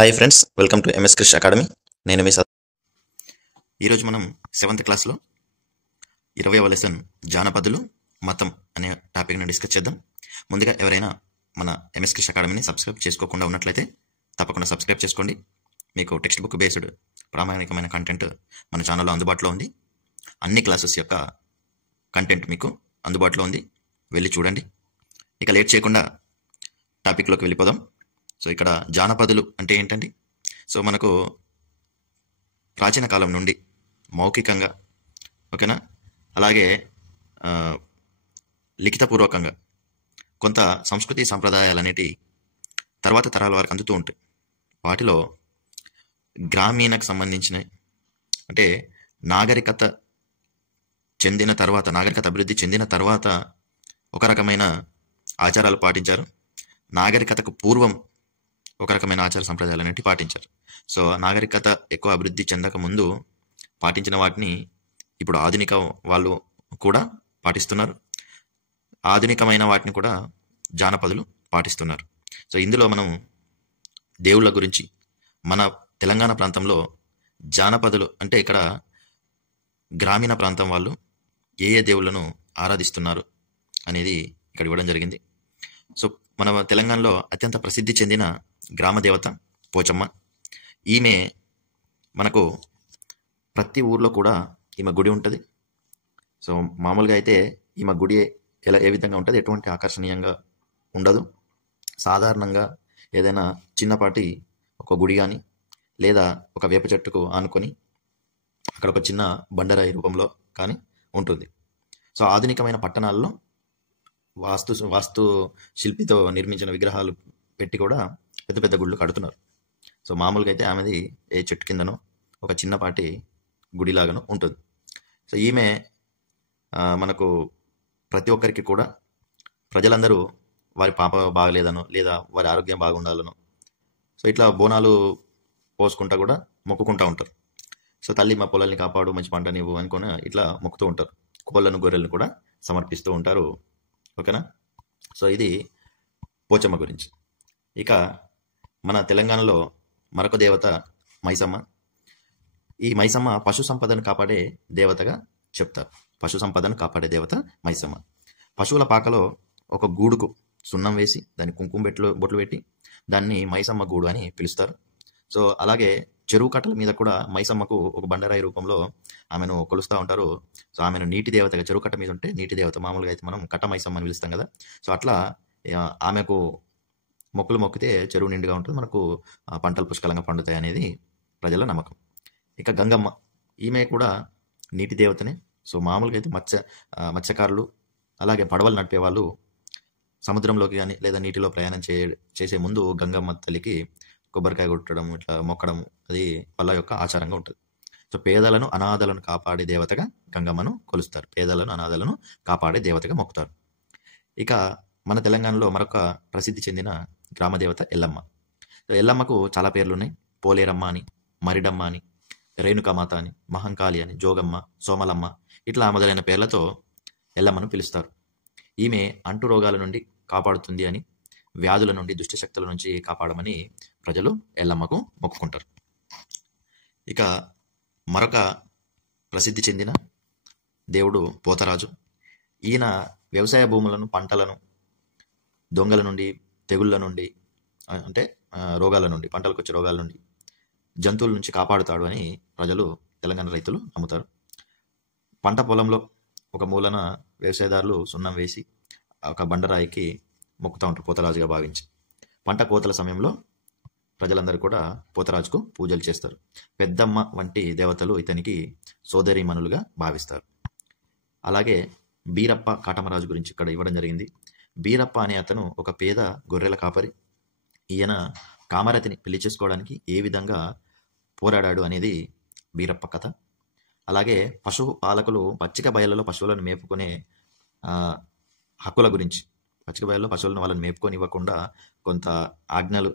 Hi friends, welcome to MS Krish academy. నేను మీ ఈరోజు మనం 7th క్లాస్లో 20వ లెసన్ జానపదులు మతం అనే టాపిక్ని డిస్కస్ చేద్దాం. ముందుగా ఎవరైనా మన ఎంఎస్ క్రిష్ అకాడమీని సబ్స్క్రైబ్ చేసుకోకుండా ఉన్నట్లయితే తప్పకుండా సబ్స్క్రైబ్ చేసుకోండి. మీకు టెక్స్ట్ బుక్ బేస్డ్ ప్రామాణికమైన కంటెంట్ మన ఛానల్లో అందుబాటులో ఉంది. అన్ని క్లాసెస్ యొక్క కంటెంట్ మీకు అందుబాటులో ఉంది, వెళ్ళి చూడండి. ఇక లేట్ చేయకుండా టాపిక్లోకి వెళ్ళిపోదాం. సో ఇక్కడ జానపదులు అంటే ఏంటండి? సో మనకు ప్రాచీన కాలం నుండి మౌఖికంగా, ఓకేనా, అలాగే లిఖితపూర్వకంగా కొంత సంస్కృతి సంప్రదాయాలు అనేటి తర్వాత తరాల వారికి అందుతూ ఉంటాయి. వాటిలో గ్రామీణకు సంబంధించినవి అంటే నాగరికత అభివృద్ధి చెందిన తర్వాత ఒక రకమైన ఆచారాలు పాటించారు. నాగరికతకు పూర్వం ఒక రకమైన ఆచార సంప్రదాయాలు అనేవి పాటించారు. సో నాగరికత ఎక్కువ అభివృద్ధి చెందక ముందు పాటించిన వాటిని ఇప్పుడు ఆధునిక వాళ్ళు కూడా పాటిస్తున్నారు. ఆధునికమైన వాటిని కూడా జానపదులు పాటిస్తున్నారు. సో ఇందులో మనం దేవుళ్ళ గురించి, మన తెలంగాణ ప్రాంతంలో జానపదులు అంటే ఇక్కడ గ్రామీణ ప్రాంతం వాళ్ళు ఏ ఏ దేవుళ్ళను ఆరాధిస్తున్నారు అనేది ఇక్కడ ఇవ్వడం జరిగింది. సో మన తెలంగాణలో అత్యంత ప్రసిద్ధి చెందిన గ్రామ దేవత పోచమ్మ. ఈమె మనకు ప్రతి ఊర్లో కూడా ఈమె గుడి ఉంటుంది. సో మామూలుగా అయితే ఈమె గుడి ఏ విధంగా ఉంటుంది, ఎటువంటి ఆకర్షణీయంగా ఉండదు. సాధారణంగా ఏదైనా చిన్నపాటి ఒక గుడి కానీ లేదా ఒక వేప చెట్టుకు ఆనుకొని అక్కడ ఒక చిన్న బండరాయి రూపంలో కానీ ఉంటుంది. సో ఆధునికమైన పట్టణాల్లో వాస్తు శిల్పితో నిర్మించిన విగ్రహాలు పెట్టి కూడా పెద్ద పెద్ద గుళ్ళు కడుతున్నారు. సో మామూలుగా అయితే ఆమెది ఏ చెట్టు కిందనో ఒక చిన్నపాటి గుడిలాగానో ఉంటుంది. సో ఈమె మనకు ప్రతి ఒక్కరికి కూడా ప్రజలందరూ వారి పాప బాగలేదనో లేదా వారి ఆరోగ్యం బాగుండాలనో సో ఇట్లా బోనాలు పోసుకుంటా కూడా మొక్కుకుంటూ ఉంటారు. సో తల్లి మా పొలాల్ని కాపాడు, మంచి పంట నీవు అనుకుని ఇట్లా మొక్కుతూ ఉంటారు. కోళ్ళను గొర్రెలను కూడా సమర్పిస్తూ ఉంటారు, ఓకేనా. సో ఇది పోచమ్మ గురించి. ఇక మన తెలంగాణలో మరొక దేవత మైసమ్మ. ఈ మైసమ్మ పశు సంపదను కాపాడే దేవతగా చెప్తారు. పశు సంపదను కాపాడే దేవత మైసమ్మ. పశువుల పాకలో ఒక గూడుకు సున్నం వేసి దాన్ని కుంకుమ బొట్లు పెట్టి దాన్ని మైసమ్మ గూడు అని పిలుస్తారు. సో అలాగే చెరువు కట్టల మీద కూడా మైసమ్మకు ఒక బండరాయి రూపంలో ఆమెను కొలుస్తూ ఉంటారు. సో ఆమెను నీటి దేవతగా, చెరువు కట్ట మీద ఉంటే నీటి దేవత, మామూలుగా అయితే మనం కట్ట మైసమ్మ అని పిలుస్తాం కదా. సో అట్లా ఆమెకు మొక్కులు మొక్కితే చెరువు నిండుగా ఉంటుంది, మనకు పంటలు పుష్కలంగా పండుతాయి అనేది ప్రజల నమ్మకం. ఇక గంగమ్మ, ఈమె కూడా నీటి దేవతనే. సో మామూలుగా అయితే మత్స్యకారులు అలాగే పడవలు నడిపే వాళ్ళు సముద్రంలోకి కానీ లేదా నీటిలో ప్రయాణం చేసే ముందు గంగమ్మ తల్లికి కొబ్బరికాయ కొట్టడం, ఇట్లా మొక్కడం అది వాళ్ళ యొక్క ఆచారంగా ఉంటుంది. సో పేదలను అనాథలను కాపాడే దేవతగా గంగమ్మను కొలుస్తారు. పేదలను అనాథలను కాపాడే దేవతగా మొక్కుతారు. ఇక మన తెలంగాణలో మరొక ప్రసిద్ధి చెందిన గ్రామదేవత ఎల్లమ్మ. ఎల్లమ్మకు చాలా పేర్లు ఉన్నాయి. పోలేరమ్మ అని, మరిడమ్మ అని, రేణుకామాత అని, మహంకాళి అని, జోగమ్మ, సోమలమ్మ ఇట్లా మొదలైన పేర్లతో ఎల్లమ్మను పిలుస్తారు. ఈమె అంటు రోగాల నుండి కాపాడుతుంది అని, వ్యాధుల నుండి, దుష్టశక్తుల నుంచి కాపాడమని ప్రజలు ఎల్లమ్మకు మొక్కుకుంటారు. ఇక మరొక ప్రసిద్ధి చెందిన దేవుడు పోతరాజు. ఈయన వ్యవసాయ భూములను, పంటలను దొంగల నుండి, తెగుళ్ళ నుండి, అంటే రోగాల నుండి, పంటలకు వచ్చే రోగాల నుండి, జంతువుల నుంచి కాపాడుతాడు అని ప్రజలు, తెలంగాణ రైతులు నమ్ముతారు. పంట పొలంలో ఒక మూలన వ్యవసాయదారులు సున్నం వేసి ఒక బండరాయికి మొక్కుతూ ఉంటారు పోతరాజుగా భావించి. పంట కోతల సమయంలో ప్రజలందరూ కూడా పోతరాజుకు పూజలు చేస్తారు. పెద్దమ్మ వంటి దేవతలు ఇతనికి సోదరీమణులుగా భావిస్తారు. అలాగే బీరప్ప కాటమరాజు గురించి ఇక్కడ ఇవ్వడం జరిగింది. బీరప్ప అనే అతను ఒక పేద గొర్రెల కాపరి. ఈయన కామరతిని పెళ్లి చేసుకోవడానికి ఏ విధంగా పోరాడాడు అనేది బీరప్ప కథ. అలాగే పశు పాలకులు పచ్చిక బయళ్ళలో పశువులను మేపుకునే హక్కుల గురించి, పచ్చిక బయళ్ళలో పశువులను వాళ్ళని మేపుకొని ఇవ్వకుండా కొంత ఆజ్ఞలు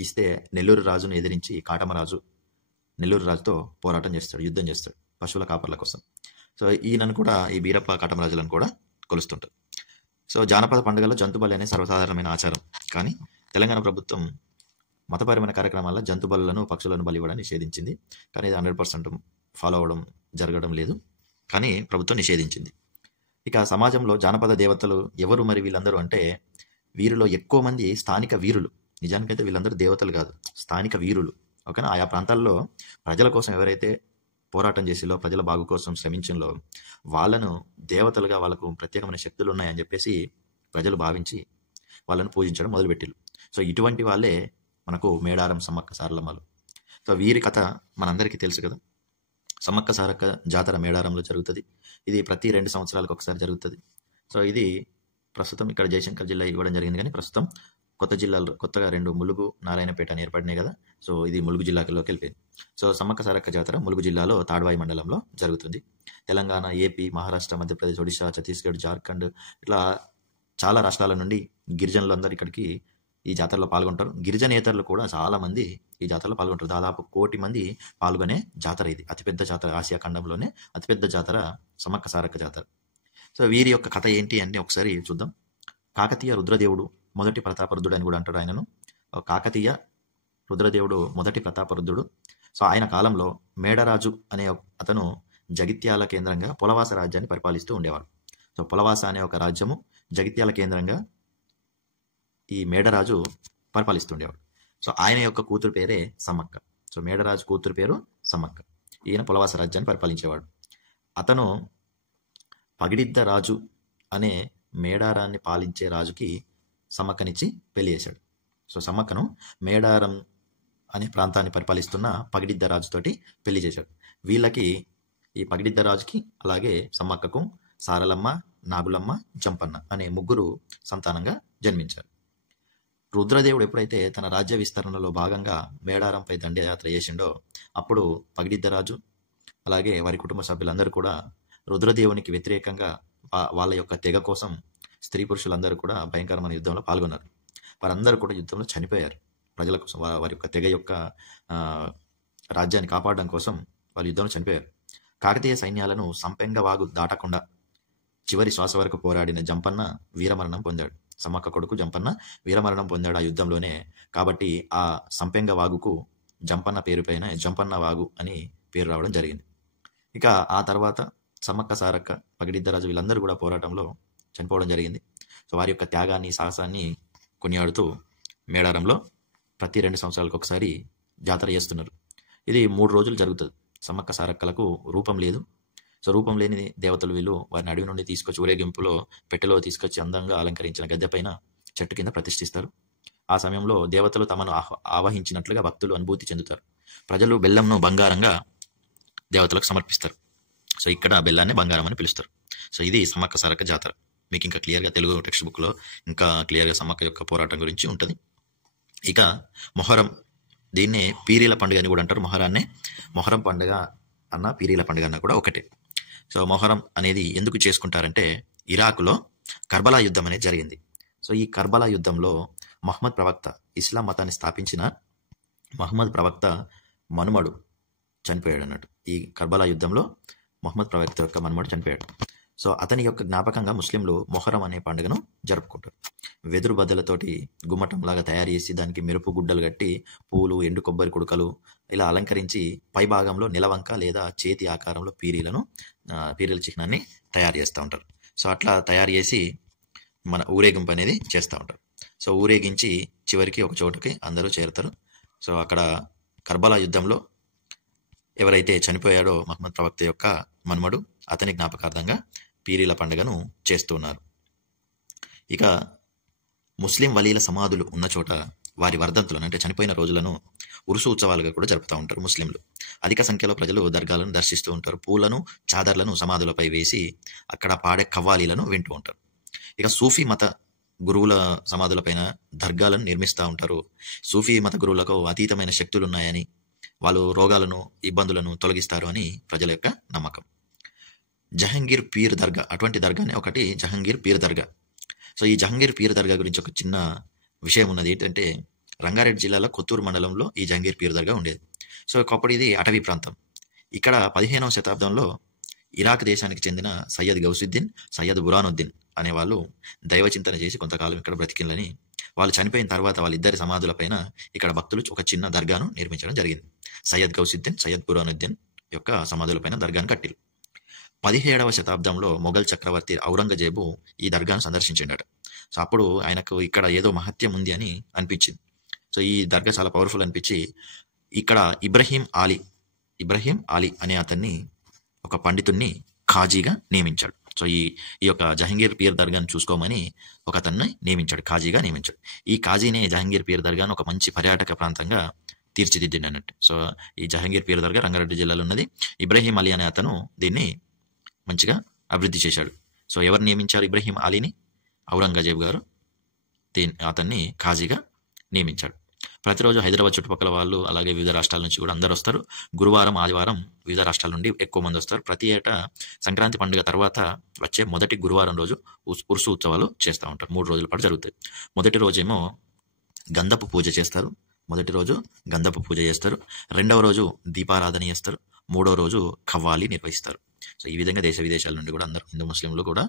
ఇస్తే నెల్లూరు రాజును ఎదిరించి కాటమరాజు నెల్లూరు రాజుతో పోరాటం చేస్తాడు, యుద్ధం చేస్తాడు పశువుల కాపర్ల కోసం. సో ఈయనను కూడా, ఈ బీరప్ప కాటమరాజులను కూడా కొలుస్తుంటారు. సో జానపద పండుగల్లో జంతు బలి అనేది సర్వసాధారణమైన ఆచారం. కానీ తెలంగాణ ప్రభుత్వం మతపరమైన కార్యక్రమాల్లో జంతు బలులను, పక్షులను బలి ఇవ్వడం నిషేధించింది. కానీ ఇది 100% ఫాలో అవ్వడం జరగడం లేదు, కానీ ప్రభుత్వం నిషేధించింది. ఇక సమాజంలో జానపద దేవతలు ఎవరు మరి వీళ్ళందరూ అంటే, వీరిలో ఎక్కువ మంది స్థానిక వీరులు. నిజానికైతే వీళ్ళందరూ దేవతలు కాదు, స్థానిక వీరులు. ఓకేనా. ఆయా ప్రాంతాల్లో ప్రజల కోసం ఎవరైతే పోరాటం చేసిలో, ప్రజల బాగు కోసం శ్రమించడంలో వాళ్ళను దేవతలుగా, వాళ్ళకు ప్రత్యేకమైన శక్తులు ఉన్నాయని చెప్పేసి ప్రజలు భావించి వాళ్ళను పూజించడం మొదలుపెట్టిరు. సో ఇటువంటి వాళ్ళే మనకు మేడారం, సమ్మక్క సారలమ్మలు. సో వీరి కథ మనందరికీ తెలుసు కదా. సమ్మక్క సారక్క జాతర మేడారంలో జరుగుతుంది. ఇది ప్రతి 2 సంవత్సరాలకు ఒకసారి జరుగుతుంది. సో ఇది ప్రస్తుతం ఇక్కడ జయశంకర్ జిల్లా ఇవ్వడం జరిగింది, కానీ ప్రస్తుతం కొత్త జిల్లాలో కొత్తగా 2 ములుగు, నారాయణపేట అని ఏర్పడినాయి కదా. సో ఇది ములుగు జిల్లాలోకి వెళ్ళిపోయింది. సో సమ్మక్క సారక్క జాతర ములుగు జిల్లాలో తాడ్వాయి మండలంలో జరుగుతుంది. తెలంగాణ, ఏపీ, మహారాష్ట్ర, మధ్యప్రదేశ్, ఒడిశా, ఛత్తీస్గఢ్, జార్ఖండ్ ఇట్లా చాలా రాష్ట్రాల నుండి గిరిజనులందరూ ఇక్కడికి ఈ జాతరలో పాల్గొంటారు. గిరిజనేతరులు కూడా చాలా మంది ఈ జాతరలో పాల్గొంటారు. దాదాపు 1 కోటి మంది పాల్గొనే జాతర ఇది. అతిపెద్ద జాతర, ఆసియా ఖండంలోనే అతిపెద్ద జాతర సమ్మక్క సారక్క జాతర. సో వీరి యొక్క కథ ఏంటి అంటే ఒకసారి చూద్దాం. కాకతీయ రుద్రదేవుడు మొదటి ప్రతాపరుద్రుడు అని కూడా అంటారు ఆయనను. కాకతీయ రుద్రదేవుడు మొదటి ప్రతాపరుద్రుడు. సో ఆయన కాలంలో మేడరాజు అనే అతను జగిత్యాల కేంద్రంగా పొలవాస రాజ్యాన్ని పరిపాలిస్తూ ఉండేవాడు. సో పొలవాస అనే ఒక రాజ్యము జగిత్యాల కేంద్రంగా ఈ మేడరాజు పరిపాలిస్తుండేవాడు. సో ఆయన యొక్క కూతురు పేరే సమ్మక్క. సో మేడరాజు కూతురు పేరు సమ్మక్క. ఈయన పొలవాస రాజ్యాన్ని పరిపాలించేవాడు. అతను పగిడిద్ద రాజు అనే మేడారాన్ని పాలించే రాజుకి సమ్మక్కనిచ్చి పెళ్లి చేశాడు. సో సమ్మక్కను మేడారం అనే ప్రాంతాన్ని పరిపాలిస్తున్న పగిడిద్ద రాజుతోటి పెళ్లి చేశాడు. వీళ్ళకి, ఈ పగిడిద్ద రాజుకి అలాగే సమ్మక్కకు సారలమ్మ, నాగులమ్మ, జంపన్న అనే 3 సంతానంగా జన్మించారు. రుద్రదేవుడు ఎప్పుడైతే తన రాజ్య విస్తరణలో భాగంగా మేడారంపై దండయాత్ర చేసిండో అప్పుడు పగిడిద్దరాజు అలాగే వారి కుటుంబ సభ్యులందరూ కూడా రుద్రదేవునికి వ్యతిరేకంగా వాళ్ళ యొక్క తెగ కోసం స్త్రీ పురుషులందరూ కూడా భయంకరమైన యుద్ధంలో పాల్గొన్నారు. వారందరూ కూడా యుద్ధంలో చనిపోయారు. ప్రజల కోసం, వారి యొక్క తెగ యొక్క రాజ్యాన్ని కాపాడడం కోసం వాళ్ళు యుద్ధంలో చనిపోయారు. కాకతీయ సైన్యాలను సంపెంగ వాగు దాటకుండా చివరి శ్వాస వరకు పోరాడిన జంపన్న వీరమరణం పొందాడు. సమ్మక్క కొడుకు జంపన్న వీరమరణం పొందాడు ఆ యుద్ధంలోనే. కాబట్టి ఆ సంపెంగ వాగుకు జంపన్న పేరు పైన జంపన్న వాగు అని పేరు రావడం జరిగింది. ఇక ఆ తర్వాత సమ్మక్క సారక్క, పగిడిద్దరాజు వీళ్ళందరూ కూడా పోరాటంలో చనిపోవడం జరిగింది. సో వారి యొక్క త్యాగాన్ని, సాహసాన్ని కొనియాడుతూ మేడారంలో ప్రతి 2 సంవత్సరాలకు ఒకసారి జాతర చేస్తున్నారు. ఇది 3 రోజులు జరుగుతుంది. సమ్మక్క సారక్కలకు రూపం లేదు. సో రూపం లేని దేవతలు వీళ్ళు వారిని అడవి నుండి తీసుకొచ్చి ఊరేగింపులో పెట్టెలో తీసుకొచ్చి అందంగా అలంకరించిన గద్దె పైన చెట్టు కింద ప్రతిష్ఠిస్తారు. ఆ సమయంలో దేవతలు తమను ఆవహించినట్లుగా భక్తులు అనుభూతి చెందుతారు. ప్రజలు బెల్లంను బంగారంగా దేవతలకు సమర్పిస్తారు. సో ఇక్కడ బెల్లాన్ని బంగారం అని పిలుస్తారు. సో ఇది సమ్మక్క సారక్క జాతర. మీకు ఇంకా క్లియర్గా తెలుగు టెక్స్ట్ బుక్లో ఇంకా క్లియర్గా సమ్మక్క యొక్క పోరాటం గురించి ఉంటుంది. ఇక మొహరం, దీన్నే పీరీల పండుగ అని కూడా అంటారు. మొహరం పండుగ అన్న పీరీల పండుగ అన్న కూడా ఒకటే. సో మొహరం అనేది ఎందుకు చేసుకుంటారంటే, ఇరాకులో కర్బలా యుద్ధం అనేది జరిగింది. సో ఈ కర్బలా యుద్ధంలో మహమ్మద్ ప్రవక్త, ఇస్లాం మతాన్ని స్థాపించిన మహమ్మద్ ప్రవక్త మనుమడు చనిపోయాడు అన్నట్టు. ఈ కర్బలా యుద్ధంలో మహమ్మద్ ప్రవక్త యొక్క మనుమడు చనిపోయాడు. సో అతని యొక్క జ్ఞాపకంగా ముస్లింలు మొహరం అనే పండుగను జరుపుకుంటారు. వెదురు బద్దలతోటి గుమ్మటంలాగా తయారు చేసి దానికి మెరుపు గుడ్డలు కట్టి పూలు, ఎండు కొబ్బరి కుడకలు ఇలా అలంకరించి పై భాగంలో నిలవంక లేదా చేతి ఆకారంలో పీరీల చిహ్నాన్ని తయారు చేస్తూ ఉంటారు. సో అట్లా తయారు చేసి మన ఊరేగింపు అనేది చేస్తూ ఉంటారు. సో ఊరేగించి చివరికి ఒక చోటుకి అందరూ చేరుతారు. సో అక్కడ కర్బలా యుద్ధంలో ఎవరైతే చనిపోయాడో మహమ్మద్ ప్రవక్త యొక్క మనుమడు, అతని జ్ఞాపకార్థంగా పీరీల పండుగను చేస్తున్నారు. ఇక ముస్లిం వలీల సమాధులు ఉన్న చోట వారి వర్ధంతులను, అంటే చనిపోయిన రోజులను ఉరుసు ఉత్సవాలుగా కూడా జరుపుతూ ఉంటారు ముస్లింలు. అధిక సంఖ్యలో ప్రజలు దర్గాలను దర్శిస్తూ ఉంటారు. పూలను, చాదర్లను సమాధులపై వేసి అక్కడ పాడే కవ్వాలీలను వింటూ ఉంటారు. ఇక సూఫీ మత గురువుల సమాధులపైన దర్గాలను నిర్మిస్తూ ఉంటారు. సూఫీ మత గురువులకు అతీతమైన శక్తులు ఉన్నాయని, వాళ్ళు రోగాలను, ఇబ్బందులను తొలగిస్తారు అని ప్రజల యొక్క నమ్మకం. జహంగీర్ పీర్ దర్గా, అటువంటి దర్గానే ఒకటి జహంగీర్ పీర్ దర్గా. సో ఈ జహంగీర్ పీర్ దర్గా గురించి ఒక చిన్న విషయం ఉన్నది. ఏంటంటే రంగారెడ్డి జిల్లాలో కొత్తూరు మండలంలో ఈ జహంగీర్ పీర్ దర్గా ఉండేది. సో ఒకప్పుడు ఇది అటవీ ప్రాంతం. ఇక్కడ 15వ శతాబ్దంలో ఇరాక్ దేశానికి చెందిన సయ్యద్ గౌసుద్దీన్, సయ్యద్ బురానుద్దీన్ అనేవాళ్ళు దైవచింతన చేసి కొంతకాలం ఇక్కడ బ్రతికిందని వాళ్ళు చనిపోయిన తర్వాత వాళ్ళిద్దరి సమాధుల పైన ఇక్కడ భక్తులు ఒక చిన్న దర్గాను నిర్మించడం జరిగింది. సయ్యద్ గౌసుద్దీన్, సయ్యద్ బురానుద్దీన్ యొక్క సమాధుల పైన దర్గాను కట్టిరు. 17వ శతాబ్దంలో మొఘల్ చక్రవర్తి ఔరంగజేబు ఈ దర్గాను సందర్శించిండట. సో అప్పుడు ఆయనకు ఇక్కడ ఏదో మహత్యం ఉంది అని అనిపించింది. సో ఈ దర్గా చాలా పవర్ఫుల్ అనిపించి ఇక్కడ ఇబ్రహీం ఆలీ అనే అతన్ని ఒక పండితుణ్ణి ఖాజీగా నియమించాడు. సో ఈ యొక్క జహంగీర్ పీర్ దర్గాను చూసుకోమని ఒక అతన్ని నియమించాడు, ఖాజీగా నియమించాడు. ఈ ఖాజీనే జహంగీర్ పీర్ దర్గాను ఒక మంచి పర్యాటక ప్రాంతంగా తీర్చిదిద్దిండి అన్నట్టు. సో ఈ జహంగీర్ పీర్ దర్గా రంగారెడ్డి జిల్లాలో ఉన్నది. ఇబ్రహీం అలీ అనే అతను దీన్ని మంచిగా అభివృద్ధి చేశాడు. సో ఎవరు నియమించారు ఇబ్రహీం అలీని? ఔరంగజేబు గారు అతన్ని ఖాజీగా నియమించాడు. ప్రతిరోజు హైదరాబాద్ చుట్టుపక్కల వాళ్ళు, అలాగే వివిధ రాష్ట్రాల నుంచి కూడా అందరూ వస్తారు. గురువారం, ఆదివారం వివిధ రాష్ట్రాల నుండి ఎక్కువ మంది వస్తారు. ప్రతి ఏటా సంక్రాంతి పండుగ తర్వాత వచ్చే మొదటి గురువారం రోజు ఉర్సు ఉత్సవాలు చేస్తూ ఉంటారు. 3 రోజుల పాటు జరుగుతాయి. మొదటి రోజేమో గంధపు పూజ చేస్తారు. రెండవ రోజు దీపారాధన చేస్తారు. మూడో రోజు ఖవ్వాలి నిర్వహిస్తారు. సో ఈ విధంగా దేశ విదేశాల నుండి కూడా అందరూ హిందూ ముస్లింలు కూడా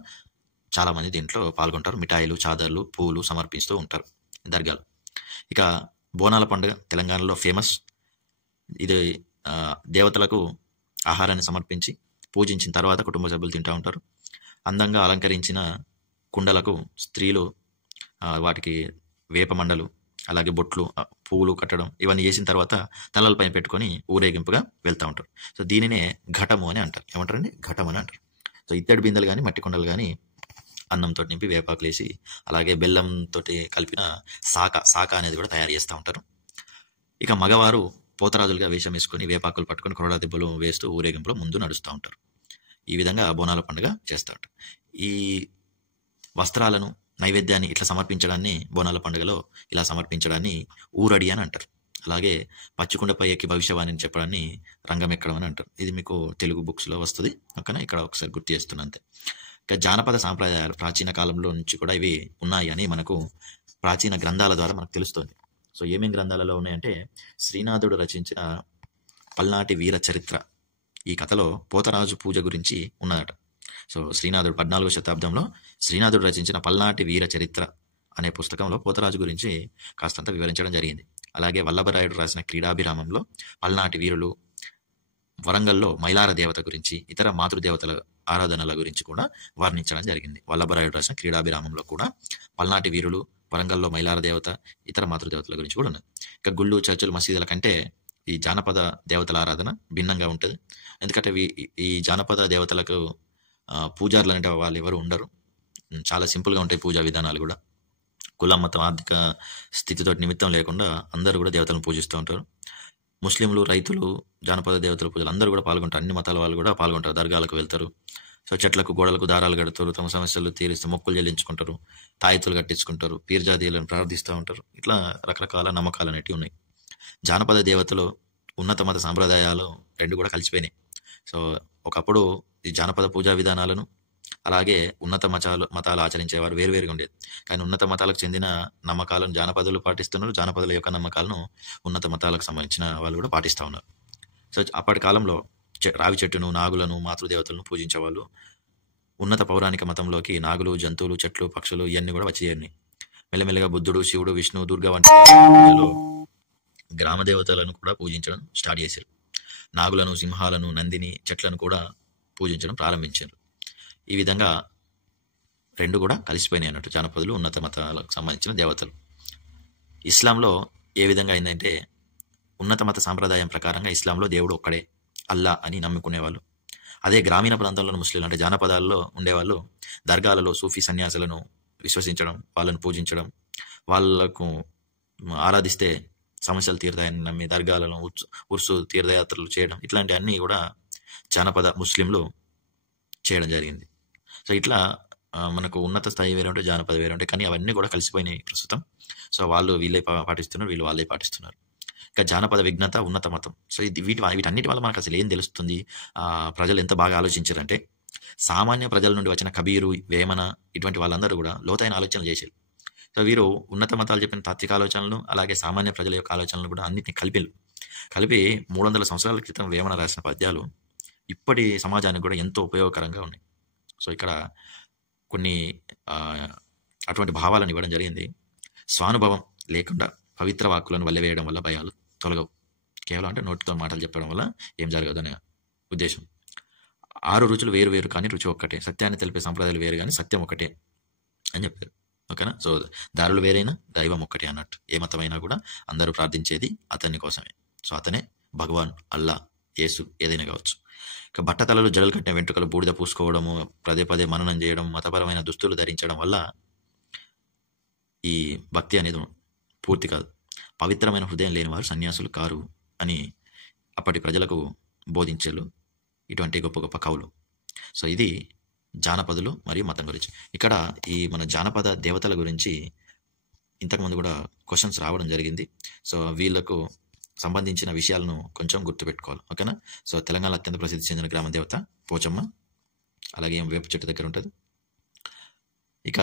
చాలా మంది దీంట్లో పాల్గొంటారు. మిఠాయిలు, చాదర్లు, పూలు సమర్పిస్తూ ఉంటారు దర్గాలు. ఇక బోనాల పండుగ తెలంగాణలో ఫేమస్. ఇది దేవతలకు ఆహారాన్ని సమర్పించి పూజించిన తర్వాత కుటుంబ సభ్యులు తింటూ ఉంటారు. అందంగా అలంకరించిన కుండలకు స్త్రీలు వాటికి వేప మండలు, అలాగే బొట్లు, పువ్వులు కట్టడం ఇవన్నీ చేసిన తర్వాత తలలపైన పెట్టుకొని ఊరేగింపుగా వెళ్తూ ఉంటారు. సో దీనినే ఘటము అని అంటారు. ఏమంటారండి? ఘటం అని అంటారు. సో ఇత్తడి బిందెలు కానీ మట్టి కుండలు కానీ అన్నంతో నింపి వేపాకులు వేసి, అలాగే బెల్లంతో కలిపిన సాక అనేది కూడా తయారు చేస్తూ ఉంటారు. ఇక మగవారు పోతరాజులుగా వేషం వేసుకొని వేపాకులు పట్టుకొని కొరడా దెబ్బలు వేస్తూ ఊరేగింపులో ముందు నడుస్తూ ఉంటారు. ఈ విధంగా బోనాల పండుగ చేస్తూ ఉంటారు. ఈ వస్త్రాలను, నైవేద్యాన్ని ఇట్లా సమర్పించడాన్ని, బోనాల పండుగలో ఇలా సమర్పించడాన్ని ఊరడి అని అంటారు. అలాగే పచ్చికుండపై ఎక్కి భవిష్యవాణిని చెప్పడాన్ని రంగం ఎక్కడం అని అంటారు. ఇది మీకు తెలుగు బుక్స్లో వస్తుంది. ఓకేనా? ఇక్కడ ఒకసారి గుర్తు చేస్తున్నా అంతే. ఇక జానపద సాంప్రదాయాలు ప్రాచీన కాలంలో నుంచి కూడా ఇవి ఉన్నాయి అని మనకు ప్రాచీన గ్రంథాల ద్వారా మనకు తెలుస్తుంది. సో ఏమేమి గ్రంథాలలో ఉన్నాయంటే, శ్రీనాథుడు రచించిన పల్నాటి వీర చరిత్ర, ఈ కథలో పోతరాజు పూజ గురించి ఉన్నదట. సో శ్రీనాథుడు 14వ శతాబ్దంలో శ్రీనాథుడు రచించిన పల్నాటి వీర చరిత్ర అనే పుస్తకంలో పోతరాజు గురించి కాస్తంత వివరించడం జరిగింది. అలాగే వల్లభరాయుడు రాసిన క్రీడాభిరామంలో పల్నాటి వీరులు, వరంగల్లో మైలార దేవత గురించి, ఇతర మాతృదేవతల ఆరాధనల గురించి కూడా వర్ణించడం జరిగింది. వల్లభరాయుడు రాసిన క్రీడాభిరామంలో కూడా పల్నాటి వీరులు, వరంగల్లో మైలార దేవత, ఇతర మాతృదేవతల గురించి కూడా ఉన్నది. ఇక గుళ్ళు, చర్చలు, మసీదుల కంటే ఈ జానపద దేవతల ఆరాధన భిన్నంగా ఉంటుంది. ఎందుకంటే ఈ జానపద దేవతలకు పూజారులు అంటే వాళ్ళు ఎవరు ఉండరు. చాలా సింపుల్గా ఉంటాయి పూజా విధానాలు కూడా. కులం, మతం, ఆర్థిక స్థితితో నిమిత్తం లేకుండా అందరూ కూడా దేవతలను పూజిస్తూ ఉంటారు. ముస్లింలు, రైతులు, జానపద దేవతల పూజలు అందరూ కూడా పాల్గొంటారు. అన్ని మతాల వాళ్ళు కూడా పాల్గొంటారు. దర్గాలకు వెళ్తారు. సో చెట్లకు, గోడలకు దారాలు కడతారు. తమ సమస్యలు తీరిస్తూ మొక్కులు చెల్లించుకుంటారు. తాయితులు కట్టించుకుంటారు. పీర్జాతీయులను ప్రార్థిస్తూ ఉంటారు. ఇట్లా రకరకాల నమ్మకాలు అనేవి ఉన్నాయి. జానపద దేవతలు, ఉన్నత మత సాంప్రదాయాలు రెండు కూడా కలిసిపోయినాయి. సో ఒకప్పుడు ఈ జానపద పూజా విధానాలను, అలాగే ఉన్నత మతాలు ఆచరించేవారు వేరువేరుగా ఉండేది. కానీ ఉన్నత మతాలకు చెందిన నమ్మకాలను జానపదులు పాటిస్తున్నారు. జానపదుల యొక్క నమ్మకాలను ఉన్నత మతాలకు సంబంధించిన వాళ్ళు కూడా పాటిస్తూ ఉన్నారు. సో అప్పటి కాలంలో రావి చెట్టును, నాగులను, మాతృదేవతలను పూజించేవాళ్ళు. ఉన్నత పౌరాణిక మతంలోకి నాగులు, జంతువులు, చెట్లు, పక్షులు ఇవన్నీ కూడా వచ్చి చేరినాయి. మెల్లమెల్లగా బుద్ధుడు, శివుడు, విష్ణు, దుర్గ వంటి పూజలో గ్రామ దేవతలను కూడా పూజించడం స్టార్ట్ చేశారు. నాగులను, సింహాలను, నందిని, చెట్లను కూడా పూజించడం ప్రారంభించారు. ఈ విధంగా రెండు కూడా కలిసిపోయినాయి అన్నట్టు, జానపదులు, ఉన్నత మతాలకు సంబంధించిన దేవతలు. ఇస్లాంలో ఏ విధంగా అయిందంటే, ఉన్నత మత సాంప్రదాయం ప్రకారంగా ఇస్లాంలో దేవుడు ఒక్కడే, అల్లా అని నమ్ముకునేవాళ్ళు. అదే గ్రామీణ ప్రాంతాల్లో ముస్లింలు అంటే జానపదాల్లో ఉండేవాళ్ళు దర్గాలలో సూఫీ సన్యాసులను విశ్వసించడం, వాళ్ళను పూజించడం, వాళ్లకు ఆరాధిస్తే సమస్యలు తీరుతాయని నమ్మి దర్గాలను, ఉర్సు తీర్థయాత్రలు చేయడం, ఇట్లాంటి అన్నీ కూడా జానపద ముస్లింలు చేయడం జరిగింది. సో ఇట్లా మనకు ఉన్నత స్థాయి వేరే ఉంటే, జానపద వేరే ఉంటాయి. కానీ అవన్నీ కూడా కలిసిపోయినాయి ప్రస్తుతం. సో వాళ్ళు వీళ్ళే పాటిస్తున్నారు, వీళ్ళు వాళ్ళే పాటిస్తున్నారు. ఇక జానపద విఘ్నత, ఉన్నత మతం. సో వీటన్నిటి వల్ల మనకు అసలు ఏం తెలుస్తుంది, ప్రజలు ఎంత బాగా ఆలోచించారంటే, సామాన్య ప్రజల నుండి వచ్చిన కబీరు, వేమన ఇటువంటి వాళ్ళందరూ కూడా లోతైన ఆలోచనలు చేశారు. సో వీరు ఉన్నత మతాలు చెప్పిన తాత్విక ఆలోచనలు, అలాగే సామాన్య ప్రజల యొక్క ఆలోచనలు కూడా అన్నింటినీ కలిపి 300 సంవత్సరాల క్రితం వేమన రాసిన పద్యాలు ఇప్పటి సమాజానికి కూడా ఎంతో ఉపయోగకరంగా ఉన్నాయి. సో ఇక్కడ కొన్ని అటువంటి భావాలను ఇవ్వడం జరిగింది. స్వానుభవం లేకుండా పవిత్ర వాక్కులను వల్లెవేయడం వల్ల భయాలు తొలగవు. కేవలం అంటే నోటితో మాటలు చెప్పడం వల్ల ఏం జరగదు అనే ఉద్దేశం. 6 రుచులు వేరు వేరు కానీ రుచి ఒక్కటే, సత్యాన్ని తెలిపే సంప్రదాయాలు వేరు కానీ సత్యం ఒకటే అని చెప్పారు. ఓకేనా? సో దారులు వేరైనా దైవం ఒక్కటే అన్నట్టు. ఏ మతమైనా కూడా అందరూ ప్రార్థించేది అతని కోసమే. సో అతనే భగవాన్, అల్లా, యేసు, ఏదైనా కావచ్చు. ఇక బట్టతలలు, జడలు కట్టిన వెంట్రుకలు, బూడిద పూసుకోవడము, పదే పదే మననం చేయడం, మతపరమైన దుస్తులు ధరించడం వల్ల ఈ భక్తి అనేది పూర్తి కాదు. పవిత్రమైన హృదయం లేని వారు సన్యాసులు కారు అని అప్పటి ప్రజలకు బోధించేలు ఇటువంటి గొప్ప గొప్ప కవులు. సో ఇది జానపదులు మరియు మతం గురించి. ఇక్కడ ఈ మన జానపద దేవతల గురించి ఇంతకుముందు కూడా క్వశ్చన్స్ రావడం జరిగింది. సో వీళ్ళకు సంబంధించిన విషయాలను కొంచెం గుర్తుపెట్టుకోవాలి. ఓకేనా? సో తెలంగాణ అత్యంత ప్రసిద్ధి చెందిన గ్రామ దేవత పోచమ్మ, అలాగే వేప చెట్టు దగ్గర ఉంటుంది. ఇక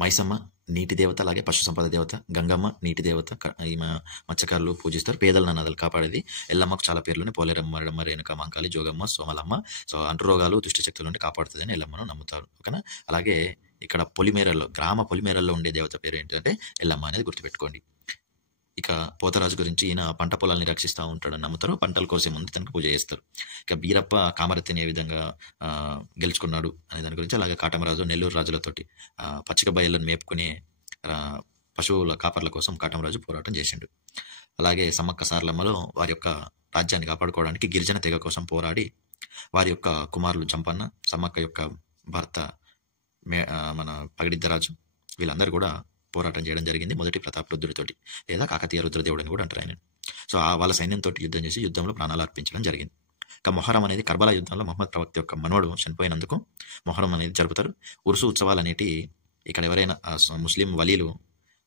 మైసమ్మ నీటి దేవత, అలాగే పశు సంపద దేవత. గంగమ్మ నీటి దేవత, ఈమె మత్స్యకారులు పూజిస్తారు. పేదల నదులు కాపాడేది. ఎల్లమ్మకు చాలా పేర్లునే, పోలేరమ్మ, మరడమ్మ, రేణుక, మంకాళి, జోగమ్మ, సోమలమ్మ. సో అంటురోగాలు, దుష్టశక్తుల నుండి కాపాడుతుంది అని ఎల్లమ్మను నమ్ముతారు. ఓకేనా? అలాగే ఇక్కడ పొలిమేరల్లో, గ్రామ పొలిమేరల్లో ఉండే దేవత పేరు ఏంటంటే ఎల్లమ్మ అనేది గుర్తుపెట్టుకోండి. ఇక పోతరాజు గురించి, ఈయన పంట పొలాల్ని రక్షిస్తూ ఉంటాడని నమ్ముతారు. పంటల కోసే ముందు తనకు పూజ చేస్తారు. ఇక బీరప్ప కామరతిని ఏ విధంగా గెలుచుకున్నాడు అనే దాని గురించి, అలాగే కాటమరాజు నెల్లూరు రాజులతోటి పచ్చిక బయళ్ళను మేపుకునే పశువుల కాపర్ల కోసం కాటమరాజు పోరాటం చేసిండు. అలాగే సమ్మక్క సారలమ్మలో వారి యొక్క రాజ్యాన్ని కాపాడుకోవడానికి గిరిజన తెగ కోసం పోరాడి వారి యొక్క కుమారులు జంపన్న, సమ్మక్క యొక్క భర్త మన పగిడిద్దరాజు, వీళ్ళందరూ కూడా పోరాటం చేయడం జరిగింది. మొదటి ప్రతాప్ రుద్రుడితోటి, లేదా కాకతీయ రుద్రదేవుడు అని కూడా అంటారు ఆయన. సో వాళ్ళ సైన్యంతో యుద్ధం చేసి యుద్ధంలో ప్రాణాలు అర్పించడం జరిగింది. ఇక మొహరం అనేది కర్బలా యుద్ధంలో మహమ్మద్ ప్రవక్త యొక్క మనవడు చనిపోయినందుకు మొహరం అనేది జరుపుతారు. ఉరుసు ఉత్సవాలు అనేటి ఇక్కడ ఎవరైనా ముస్లిం వలీలు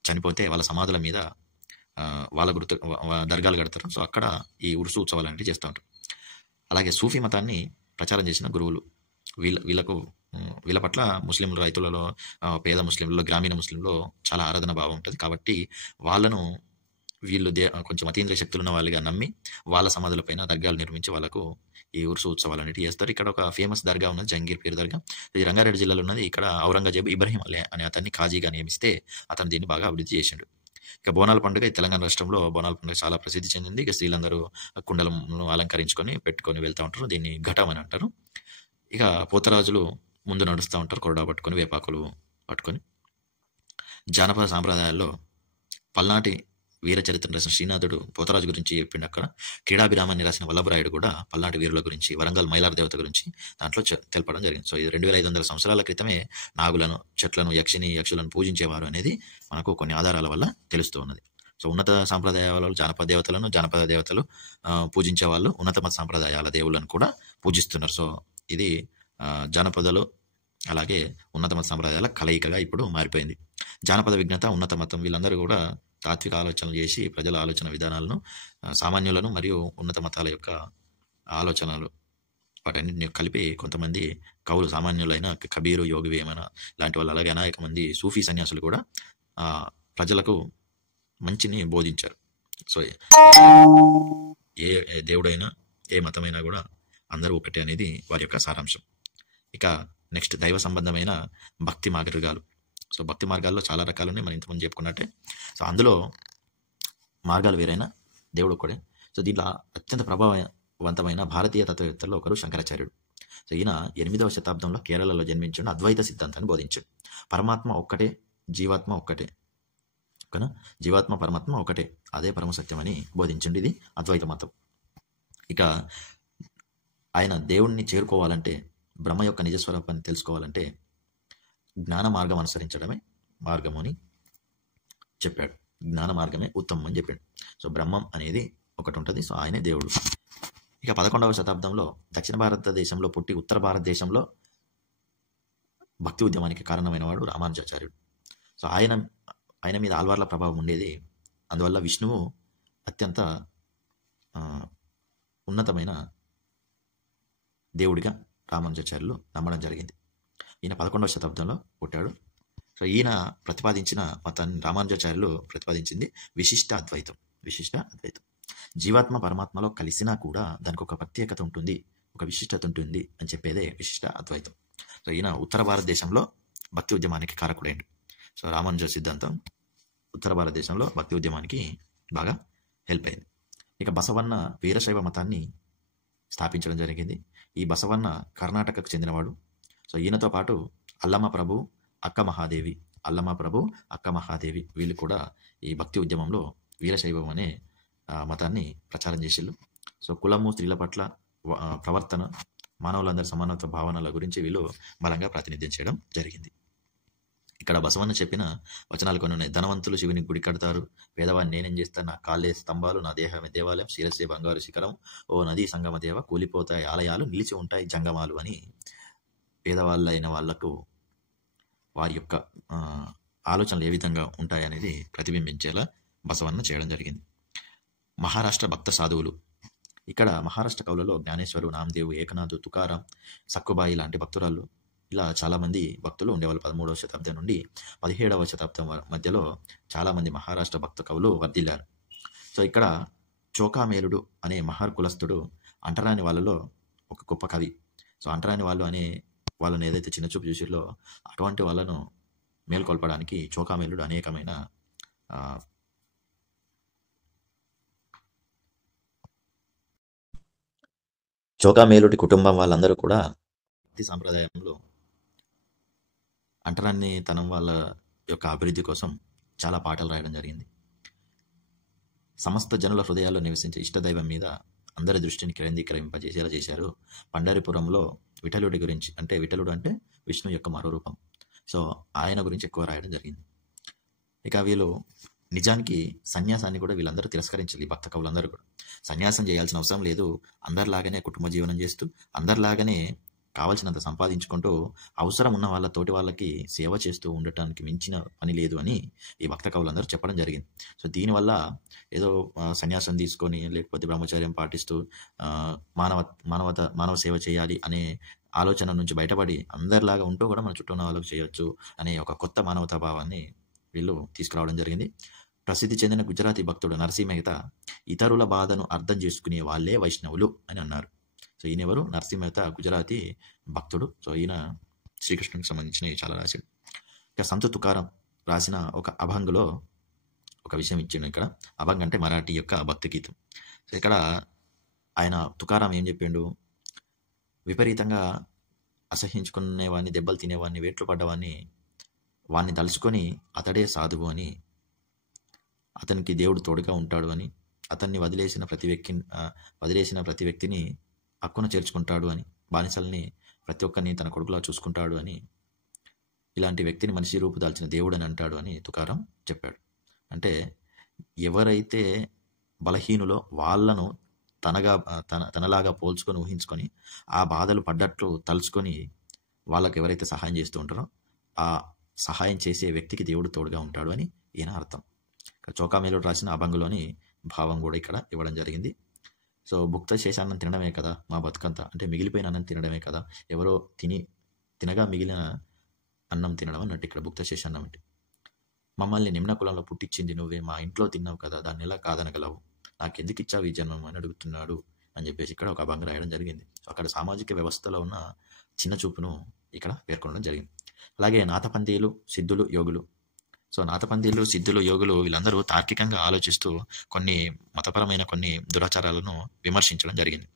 చనిపోతే వాళ్ళ సమాధుల మీద వాళ్ళ గుర్తు దర్గాలు కడతారు. సో అక్కడ ఈ ఉరుసు ఉత్సవాలు అనేవి చేస్తూ ఉంటారు. అలాగే సూఫీ మతాన్ని ప్రచారం చేసిన గురువులు, వీళ్ళ పట్ల ముస్లింలు, రైతులలో, పేద ముస్లింలలో, గ్రామీణ ముస్లింలో చాలా ఆరాధన భావం ఉంటుంది. కాబట్టి వాళ్ళను వీళ్ళు కొంచెం అతీంద్రియ శక్తులు ఉన్న వాళ్ళుగా నమ్మి వాళ్ళ సమాధులపైన దర్గాలు నిర్మించి వాళ్ళకు ఈ ఉరుసు ఉత్సవాలు అనేవి చేస్తారు. ఇక్కడ ఒక ఫేమస్ దర్గా ఉన్నది, జంగీర్ పీర్ దర్గా. ఇది రంగారెడ్డి జిల్లాలో ఉన్నది. ఇక్కడ ఔరంగజేబు ఇబ్రహీం అనే అతన్ని కాజీగా నియమిస్తే అతను దీన్ని బాగా అభివృద్ధి చేసిండు. ఇక బోనాల పండుగ, తెలంగాణ రాష్ట్రంలో బోనాల పండుగ చాలా ప్రసిద్ధి చెందింది. ఇక స్త్రీలందరూ కుండలను అలంకరించుకొని పెట్టుకొని వెళ్తూ ఉంటారు. దీన్ని ఘటం అని అంటారు. ఇక పోతరాజులు ముందు నడుస్తూ ఉంటారు, కొరడా పట్టుకొని, వేపాకులు పట్టుకొని. జానపద సాంప్రదాయాల్లో పల్నాటి వీర చరిత్ర రాసిన శ్రీనాథుడు పోతరాజు గురించి చెప్పిండు. అక్కడ క్రీడాభిరామాన్ని రాసిన వల్లభరాయుడు కూడా పల్నాటి వీరుల గురించి, వరంగల్ మైలార్ దేవత గురించి దాంట్లో తెలపడం జరిగింది. సో ఇది 2500 సంవత్సరాల క్రితమే నాగులను, చెట్లను, యక్షులను పూజించేవారు అనేది మనకు కొన్ని ఆధారాల వల్ల తెలుస్తూ ఉన్నది. సో ఉన్నత సాంప్రదాయాల జానపద దేవతలు పూజించే వాళ్ళు ఉన్నత మత సాంప్రదాయాల దేవుళ్ళను కూడా పూజిస్తున్నారు. సో ఇది జానపదలు అలాగే ఉన్నత మత సంప్రదాయాల కలయికగా ఇప్పుడు మారిపోయింది. జానపద విజ్ఞత, ఉన్నత మతం, వీళ్ళందరూ కూడా తాత్విక ఆలోచనలు చేసి ప్రజల ఆలోచన విధానాలను, సామాన్యులను మరియు ఉన్నత మతాల యొక్క ఆలోచనలు వాటన్నింటిని కలిపి కొంతమంది కవులు, సామాన్యులైన కబీరు, యోగి వేమన లాంటి వాళ్ళు, అలాగే అనేక మంది సూఫీ సన్యాసులు కూడా ప్రజలకు మంచిని బోధించారు. సో ఏ దేవుడైనా ఏ మతమైనా కూడా అందరూ ఒకటే అనేది వారి యొక్క సారాంశం. ఇక నెక్స్ట్ దైవ సంబంధమైన భక్తి మార్గాలు. సో భక్తి మార్గాల్లో చాలా రకాలున్నాయి, మనం ఇంతకుముందు చెప్పుకున్నట్టే. సో అందులో మార్గాలు వేరైనా దేవుడు ఒక్కడే. సో దీంట్లో అత్యంత ప్రభావవంతమైన భారతీయ తత్వవేత్తల్లో ఒకరు శంకరాచార్యుడు. సో ఈయన 8వ శతాబ్దంలో కేరళలో జన్మించిన అద్వైత సిద్ధాంతాన్ని బోధించాడు. పరమాత్మ ఒక్కటే, జీవాత్మ ఒక్కటే. ఓకేనా? జీవాత్మ పరమాత్మ ఒకటే, అదే పరమసత్యం అని బోధించండి. ఇది అద్వైత మతం. ఇక ఆయన దేవుణ్ణి చేరుకోవాలంటే, బ్రహ్మ యొక్క నిజస్వరూపాన్ని తెలుసుకోవాలంటే జ్ఞాన మార్గం అనుసరించడమే మార్గము అని చెప్పాడు. జ్ఞాన మార్గమే ఉత్తమం అని చెప్పాడు. సో బ్రహ్మం అనేది ఒకటి ఉంటుంది. సో ఆయనే దేవుడు. ఇక 11వ శతాబ్దంలో దక్షిణ భారతదేశంలో పుట్టి ఉత్తర భారతదేశంలో భక్తి ఉద్యమానికి కారణమైన వాడు రామానుజాచార్యుడు. సో ఆయన మీద ఆల్వార్ల ప్రభావం ఉండేది. అందువల్ల విష్ణువు అత్యంత ఉన్నతమైన దేవుడిగా రామానుజాచార్యులు నమ్మడం జరిగింది. ఈయన 11వ శతాబ్దంలో పుట్టాడు. సో ఈయన ప్రతిపాదించిన మతాన్ని, రామానుజాచార్యులు ప్రతిపాదించింది విశిష్ట అద్వైతం. జీవాత్మ పరమాత్మలో కలిసినా కూడా దానికి ఒక ప్రత్యేకత ఉంటుంది, ఒక విశిష్టత ఉంటుంది అని చెప్పేదే విశిష్ట అద్వైతం. సో ఈయన ఉత్తర భారతదేశంలో భక్తి ఉద్యమానికి కారకుడైండు. సో రామానుజ సిద్ధాంతం ఉత్తర భారతదేశంలో భక్తి ఉద్యమానికి బాగా హెల్ప్ అయింది. ఇక బసవన్న వీరశైవ మతాన్ని స్థాపించడం జరిగింది. ఈ బసవన్న కర్ణాటకకు చెందినవాడు. సో ఈయనతో పాటు అల్లమ ప్రభు, అక్క మహాదేవి, వీళ్ళు కూడా ఈ భక్తి ఉద్యమంలో వీరశైవం అనే మతాన్ని ప్రచారం చేసిళ్ళు. సో కులము, స్త్రీల పట్ల ప్రవర్తన, మానవులందరి సమానత్వ భావనల గురించి వీళ్ళు బలంగా ప్రాతినిధ్యం చేయడం జరిగింది. ఇక్కడ బసవన్న చెప్పిన వచనాలు కొన్ని ఉన్నాయి. ధనవంతులు శివుని గుడి కడతారు, పేదవాడిని నేనేం చేస్తాను, నా కాళ్ళే స్తంభాలు, నా దేహమే దేవాలయం, శిరస్సే బంగారు శిఖరం, ఓ నదీ సంగమ దేవ, కూలిపోతాయి ఆలయాలు, నిలిచి ఉంటాయి జంగమాలు అని పేదవాళ్ళైన వాళ్లకు వారి యొక్క ఆలోచనలు ఏ విధంగా ఉంటాయనేది ప్రతిబింబించేలా బసవన్న చేయడం జరిగింది. మహారాష్ట్ర భక్త సాధువులు. ఇక్కడ మహారాష్ట్ర కవులలో జ్ఞానేశ్వరు, నామదేవు, ఏకనాథు, తుకారాం, సక్కుబాయి లాంటి భక్తురాళ్ళు, ఇలా చాలామంది భక్తులు ఉండేవాళ్ళు. 13వ శతాబ్దం నుండి 17వ శతాబ్దం మధ్యలో చాలామంది మహారాష్ట్ర భక్త కవులు వర్ధిల్లారు. సో ఇక్కడ చోకామేలుడు అనే మహార్ కులస్థుడు అంటరాని వాళ్ళలో ఒక గొప్ప కవి. సో అంటరాని వాళ్ళు అనే వాళ్ళని ఏదైతే చిన్నచూపు చూసిర్లో అటువంటి వాళ్ళను మేల్కొల్పడానికి చోకామేలుడు అనేకమైన చోకామేలుడి కుటుంబం వాళ్ళందరూ కూడా భక్తి సాంప్రదాయంలో అంటరాని తనం వాళ్ళ యొక్క అభివృద్ధి కోసం చాలా పాటలు రాయడం జరిగింది. సమస్త జనుల హృదయాల్లో నివసించే ఇష్టదైవం మీద అందరి దృష్టిని కేంద్రీకరింపజేసేలా చేశారు. పండరిపురంలో విఠలుడి గురించి, అంటే విఠలుడు అంటే విష్ణు యొక్క మరో రూపం. సో ఆయన గురించి ఎక్కువ రాయడం జరిగింది. ఇక వీళ్ళు నిజానికి సన్యాసాన్ని కూడా వీళ్ళందరూ తిరస్కరించాలి. భక్త కవులందరూ కూడా సన్యాసం చేయాల్సిన అవసరం లేదు, అందరిలాగానే కుటుంబ జీవనం చేస్తూ అందరిలాగానే కావాల్సినంత సంపాదించుకుంటూ అవసరం ఉన్న వాళ్ళ తోటి వాళ్ళకి సేవ చేస్తూ ఉండటానికి మించిన పని లేదు అని ఈ భక్త కవులందరూ చెప్పడం జరిగింది. సో దీనివల్ల ఏదో సన్యాసం తీసుకొని లేకపోతే బ్రహ్మచర్యం పాటిస్తూ మానవ సేవ చేయాలి అనే ఆలోచన నుంచి బయటపడి అందరిలాగా ఉంటూ కూడా మన చుట్టూ ఉన్న వాళ్ళకి చేయొచ్చు అనే ఒక కొత్త మానవతా భావాన్ని వీళ్ళు తీసుకురావడం జరిగింది. ప్రసిద్ధి చెందిన గుజరాతీ భక్తుడు నరసింహ మెహతా ఇతరుల బాధను అర్థం చేసుకునే వాళ్ళే వైష్ణవులు అని అన్నారు. సో ఈయన ఎవరు? నరసింహ మెహతా గుజరాతీ భక్తుడు. సో ఈయన శ్రీకృష్ణునికి సంబంధించినవి చాలా రాశాడు. ఇక సంతు తుకారం రాసిన ఒక అభంగులో ఒక విషయం ఇచ్చాడు. ఇక్కడ అభంగ్ అంటే మరాఠీ యొక్క భక్తి గీతం. సో ఇక్కడ ఆయన తుకారాం ఏం చెప్పిండు? విపరీతంగా అసహించుకునేవాడిని, దెబ్బలు తినేవాడిని, వేట్లు పడ్డవాడిని, వాడిని తలుచుకొని అతడే సాధువు అని, అతనికి దేవుడు తోడుగా ఉంటాడు అని, అతన్ని వదిలేసిన ప్రతి వ్యక్తిని హక్కున చేర్చుకుంటాడు అని, బానిసల్ని ప్రతి ఒక్కరిని తన కొడుకులా చూసుకుంటాడు అని, ఇలాంటి వ్యక్తిని మనిషి రూపు దాల్చిన దేవుడు అని అంటాడు అని తుకారం చెప్పాడు. అంటే ఎవరైతే బలహీనులో వాళ్ళను తనలాగా పోల్చుకొని ఊహించుకొని ఆ బాధలు పడ్డట్లు తలుచుకొని వాళ్ళకి ఎవరైతే సహాయం చేస్తూ ఉంటారో ఆ సహాయం చేసే వ్యక్తికి దేవుడు తోడుగా ఉంటాడు అని ఈయన అర్థం. చోకామేలుడు రాసిన అభంగులోని భావం కూడా ఇక్కడ ఇవ్వడం జరిగింది. సో భుక్త శేషాన్నం తినడమే కదా మా బతుకంతా, అంటే మిగిలిపోయిన అన్నం తినడమే కదా, ఎవరో తినగా మిగిలిన అన్నం తినడం అన్నట్టు ఇక్కడ భుక్త శేషాన్నం అంటే. మమ్మల్ని నిమ్న కులంలో పుట్టించింది నువ్వే, మా ఇంట్లో తిన్నావు కదా, దాన్ని ఎలా కాదనగలవు, నాకెందుకు ఇచ్చావు ఈ జన్మం అని అడుగుతున్నాడు అని చెప్పేసి ఇక్కడ ఒక అభంగం రాయడం జరిగింది. సో అక్కడ సామాజిక వ్యవస్థలో ఉన్న చిన్న చూపును ఇక్కడ పేర్కొనడం జరిగింది. అలాగే నాథపంథీయులు, సిద్ధులు, యోగులు. సో నాథపంథీయులు, సిద్ధులు, యోగులు వీళ్ళందరూ తార్కికంగా ఆలోచిస్తూ కొన్ని మతపరమైన కొన్ని దురాచారాలను విమర్శించడం జరిగింది.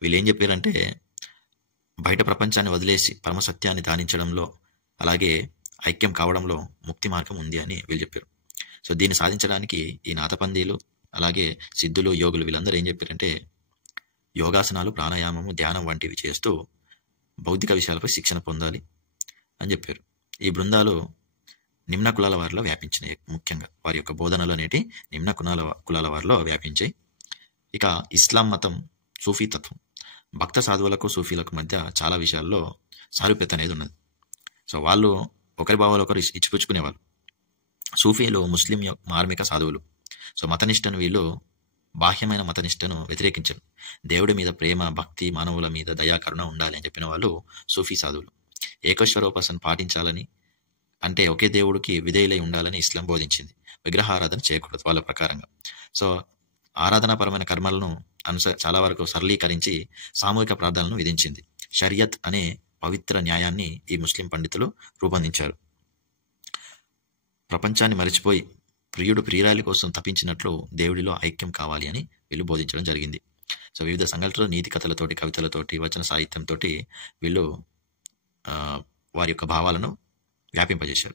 వీళ్ళు ఏం చెప్పారంటే బయట ప్రపంచాన్ని వదిలేసి పరమసత్యాన్ని ధ్యానించడంలో అలాగే ఐక్యం కావడంలో ముక్తి మార్గం ఉంది అని వీళ్ళు చెప్పారు. సో దీన్ని సాధించడానికి ఈ నాథపంథీయులు అలాగే సిద్ధులు, యోగులు వీళ్ళందరూ ఏం చెప్పారంటే యోగాసనాలు, ప్రాణాయామము, ధ్యానం వంటివి చేస్తూ భౌతిక విషయాలపై శిక్షణ పొందాలి అని చెప్పారు. ఈ బృందాలు నిమ్న కులాల వారిలో వ్యాపించినాయి. ముఖ్యంగా వారి యొక్క బోధనలు అనేటి నిమ్న కులాల వారిలో వ్యాపించాయి. ఇక ఇస్లాం మతం, సూఫీ తత్వం, భక్త సాధువులకు సూఫీలకు మధ్య చాలా విషయాల్లో సారూప్యత అనేది ఉన్నది. సో వాళ్ళు ఒకరి భావాలు ఒకరు ఇచ్చిపుచ్చుకునేవాళ్ళు. సూఫీలు ముస్లిం మార్మిక సాధువులు. సో మతనిష్టను వీళ్ళు బాహ్యమైన మతనిష్టను వ్యతిరేకించరు. దేవుడి మీద ప్రేమ, భక్తి, మానవుల మీద దయా, కరుణ ఉండాలి అని చెప్పిన వాళ్ళు సూఫీ సాధువులు. ఏకశ్వరోపాసన పాటించాలని, అంటే ఒకే దేవుడికి విధేయులై ఉండాలని ఇస్లాం బోధించింది. విగ్రహారాధన చేయకూడదు వాళ్ళ ప్రకారంగా. సో ఆరాధనాపరమైన కర్మలను చాలా వరకు సరళీకరించి సామూహిక ప్రార్థనలను విధించింది. షరియత్ అనే పవిత్ర న్యాయాన్ని ఈ ముస్లిం పండితులు రూపొందించారు. ప్రపంచాన్ని మరిచిపోయి ప్రియుడు ప్రియురాలి కోసం తపించినట్లు దేవుడిలో ఐక్యం కావాలి అని వీళ్ళు బోధించడం జరిగింది. సో వివిధ సంఘటనలు, నీతి కథలతోటి, కవితలతోటి, వచన సాహిత్యంతో వీళ్ళు వారి యొక్క భావాలను వ్యాపింపజేశారు.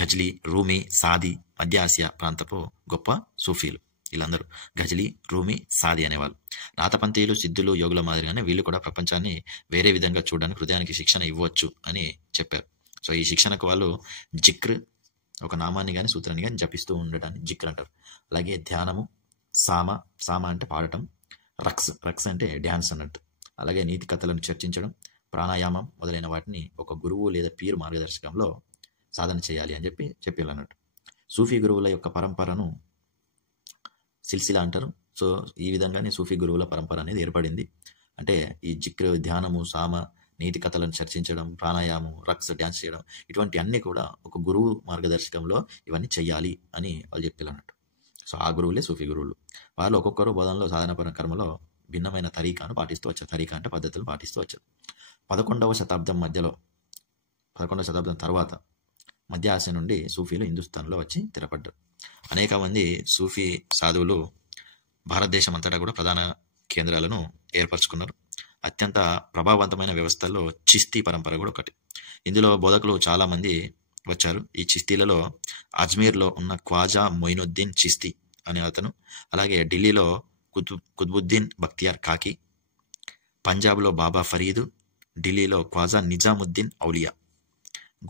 ఘజ్లీ, రూమీ, సాది మధ్య ఆసియా ప్రాంతపు గొప్ప సూఫీలు వీళ్ళందరూ. ఘజ్లీ, రూమీ, సాది అనేవాళ్ళు. నాథపంథీయులు, సిద్ధులు, యోగుల మాదిరిగానే వీళ్ళు కూడా ప్రపంచాన్ని వేరే విధంగా చూడడానికి హృదయానికి శిక్షణ ఇవ్వచ్చు అని చెప్పారు. సో ఈ శిక్షణకు వాళ్ళు జిక్ర్, ఒక నామాన్ని కానీ సూత్రాన్ని కానీ జపిస్తూ ఉండడాన్ని జిక్ర్ అంటారు. అలాగే ధ్యానము, సామ అంటే పాడటం, రక్స్ అంటే డ్యాన్స్ అన్నట్టు. అలాగే నీతి కథలను చర్చించడం, ప్రాణాయామం మొదలైన వాటిని ఒక గురువు లేదా పీరు మార్గదర్శకంలో సాధన చేయాలి అని చెప్పాలన్నట్టు. సూఫీ గురువుల యొక్క పరంపరను సిల్సిలా అంటారు. సో ఈ విధంగానే సూఫీ గురువుల పరంపర అనేది ఏర్పడింది. అంటే ఈ జిక్ర్, ధ్యానము, సామ, నీతి కథలను చర్చించడం, ప్రాణాయామం, రక్స్, డ్యాన్స్ చేయడం, ఇటువంటి అన్నీ కూడా ఒక గురువు మార్గదర్శకంలో ఇవన్నీ చెయ్యాలి అని వాళ్ళు చెప్పాలన్నట్టు. సో ఆ గురువులే సూఫీ గురువులు. వాళ్ళు ఒక్కొక్కరు బోధనలో, సాధనపర కర్మలో భిన్నమైన తరీకాను పాటిస్తూ వచ్చారు. తరీకా అంటే పద్ధతులు పాటిస్తూ వచ్చారు. 11వ శతాబ్దం తర్వాత మధ్య ఆసియా నుండి సూఫీలు హిందుస్థాన్లో వచ్చి స్థిరపడ్డారు. అనేక మంది సూఫీ సాధువులు భారతదేశం అంతటా కూడా ప్రధాన కేంద్రాలను ఏర్పరచుకున్నారు. అత్యంత ప్రభావవంతమైన వ్యవస్థల్లో చిస్తీ పరంపర కూడా ఒకటి. ఇందులో బోధకులు చాలామంది వచ్చారు. ఈ చిస్తీలలో అజ్మీర్లో ఉన్న ఖ్వాజా మొయినుద్దీన్ చిస్తీ అనే అతను, అలాగే ఢిల్లీలో కుత్బుద్దీన్ బక్తియార్ కాకి, పంజాబ్లో బాబా ఫరీదు, ఢిల్లీలో ఖ్వాజా నిజాముద్దీన్ ఔలియా,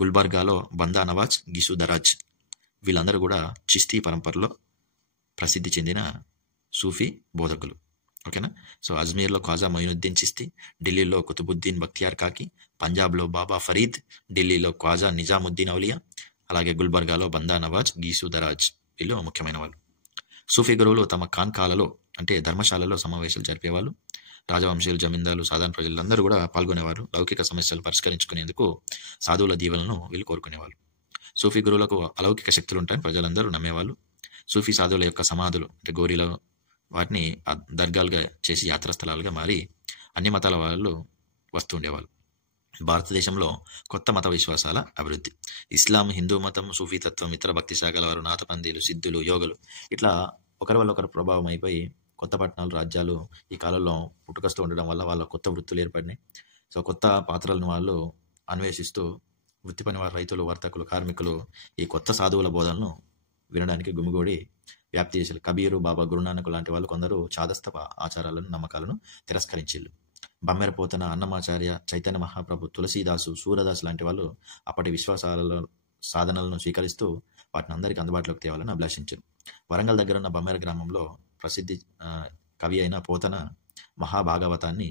గుల్బర్గాలో బందా నవాజ్ గిసు దరాజ్, వీళ్ళందరూ కూడా చిస్తీ పరంపరలో ప్రసిద్ధి చెందిన సూఫీ బోధకులు. ఓకేనా. సో అజ్మీర్లో ఖ్వాజా మొయినుద్దీన్ చిస్తీ, ఢిల్లీలో కుతుబుద్దీన్ బక్తియార్ కాకి, పంజాబ్లో బాబా ఫరీద్, ఢిల్లీలో ఖ్వాజా నిజాముద్దీన్ ఔలియా, అలాగే గుల్బర్గాలో బందా నవాజ్ గీసు దరాజ్, వీళ్ళు ముఖ్యమైన వాళ్ళు. సూఫీ గురువులు తమ ఖాన్ఖాలలో అంటే ధర్మశాలలో సమావేశాలు జరిపేవాళ్ళు. రాజవంశీయులు, జమీందారులు, సాధారణ ప్రజలందరూ కూడా పాల్గొనేవారు. లౌకిక సమస్యలు పరిష్కరించుకునేందుకు సాధువుల దీవెనలను వీళ్ళు కోరుకునేవాళ్ళు. సూఫీ గురువులకు అలౌకిక శక్తులు ఉంటాయని ప్రజలందరూ నమ్మేవాళ్ళు. సూఫీ సాధువుల యొక్క సమాధులు అంటే గోరీలో వాటిని దర్గాలుగా చేసి యాత్రాస్థలాలుగా మారి అన్ని మతాల వాళ్ళు వస్తూ ఉండేవాళ్ళు. భారతదేశంలో కొత్త మత విశ్వాసాల అభివృద్ధి. ఇస్లాం, హిందూ మతం, సూఫీ తత్వం, ఇతర భక్తి శాఖల వారు, నాథపంథీయులు, సిద్ధులు, యోగులు ఇట్లా ఒకరి వల్ల ఒకరు ప్రభావం అయిపోయి కొత్త పట్టణాలు, రాజ్యాలు ఈ కాలంలో పుట్టుకొస్తూ ఉండడం వల్ల వాళ్ళ కొత్త వృత్తులు ఏర్పడినాయి. సో కొత్త పాత్రలను వాళ్ళు అన్వేషిస్తూ వృత్తి పని వారు, రైతులు, వర్తకులు, కార్మికులు ఈ కొత్త సాధువుల బోధనను వినడానికి గుమిగూడి వ్యాప్తి చేశారు. కబీరు, బాబా, గురునానక్ లాంటి వాళ్ళు కొందరు చాదస్త ఆచారాలను, నమ్మకాలను తిరస్కరించారు. బమ్మెరపోతన, అన్నమాచార్య, చైతన్య మహాప్రభు, తులసీదాసు, సూరదాసు లాంటి వాళ్ళు అప్పటి విశ్వాసాల సాధనలను స్వీకరిస్తూ వాటిని అందరికీ అందుబాటులోకి తేవాలని అభిలాషించారు. వరంగల్ దగ్గర ఉన్న బమ్మెర గ్రామంలో ప్రసిద్ధి కవి అయిన పోతన మహాభాగవతాన్ని